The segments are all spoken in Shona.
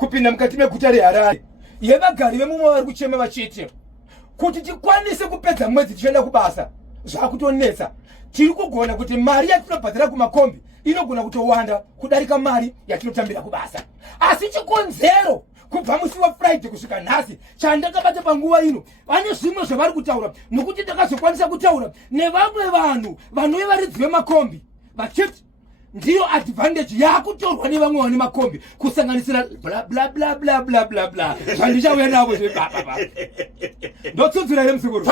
kupinda mukati meguta reHarare yevagari vemumwe vari kuchema vachiti kuti tikwanise kupedza mwedzi tichienda kubasa zvakutonetsa. Tiri kugona kuti mari yatinobhadhara kumakombi inogona kutowanda kudarika mari yatinotambira kubasa. Asi chikonzero kubva musi waFriday kusvika nhasi chandakabata panguva ino vane zvimwe zvavari kutaura nokuti ndakazokwanisa kutaura nevamwe vanhu vanove varidzi vemakombi vachiti ndiyo advantage yakutorwa nevamwe vane makombi kusanganisira bla bla bla bla bla bla bla zvandichauya navo zvebaba ndotsudzura here musikuru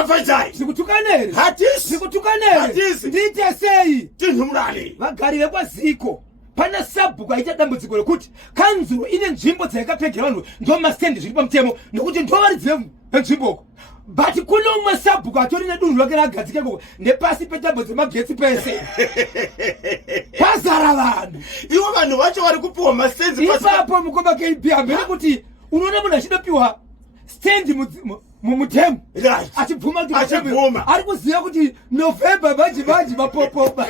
sikutukanere sikutukanere ndiite sei tinhumurani vagari vekwaziko pana sabhuku aita dambudziko rekuti kanzuro ine nzvimbo dzaikapfegera vanhu ndo mastendi zviri pamutemo nokuti ndo varidzi venzvimboko but kune umwe sabhuku atori nedunhu rake ragadzika ikoko nepasi petambo dzemagetsi pese pazara vanhu ivo vanhu vacho vari kupiwa mastendi ipapo mukomba KP hambere kuti unoona munhu achinopiwa stendi mumutemo achibvuma kuti ari kuziva kuti November vanji mapopoba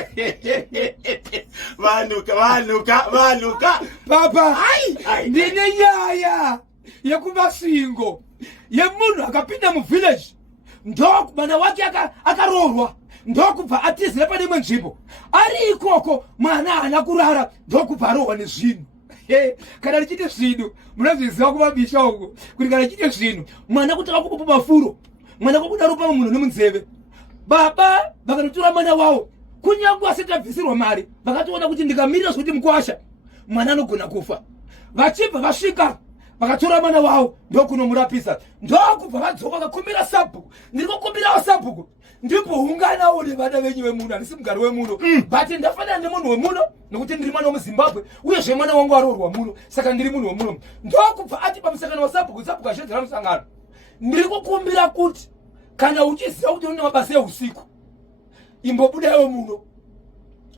vanhuka baba ndine nyaya yekumasvingo yemunhu akapinda muvillage mwana wake akaroorwa ndokubva atizira pane imwe nzvimbo ari ikoko mwana haana kurara ndokubva arohwa nezvinhu. Kana richite zvinhu munozviziva kumamisha uko kuti kana richite zvinhu mwana kutaka kupopa mafuro mwana kwakuda ropa munhu nemunzeve baba vakanotora mwana wavo kunyange asati abvisirwa mari vakatoona kuti ndikamirira zvokuti mukwasha mwana anogona kufa. Vachibva vasvika vakatora mwana wavo ndokunomurapisa ndokubva vadzoka vakakumbira sabhuku. Ndiri kukumbirawo sabhuku ndipounganawo nevana venyu vemuno handisi mugari wemuno but ndafanira nemunhu wemuno nokuti ndiri mwana wemuZimbabwe uyezve mwana wangu aroorwa muno saka ndiri munhu wemuno. Ndokubva ati pamusangano wasabhuku sabhuku ashedzera musangano ndiri kukumbira kuti kana uchiziva kuti une mabasa eusiku imbobudaiwo muno